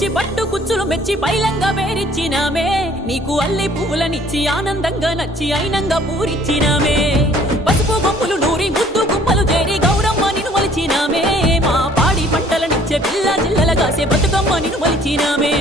పువ్వులిచ్చి పట్టు కుచ్చులు మెచ్చి పైలంగా వేరిచ్చినామే నీకు అల్లి పువ్వులనిచ్చి ఆనందంగా నచ్చి అయినంగా పూరిచ్చినామే పసుపు గొప్పలు నూరి ముద్దు గుమ్మలు చేరి గౌరమ్మ నిన్ను మలిచినామే మా పాడి పంటలనిచ్చే పిల్ల జిల్లల కాసే బతుకమ్మ నిన్ను మలిచినామే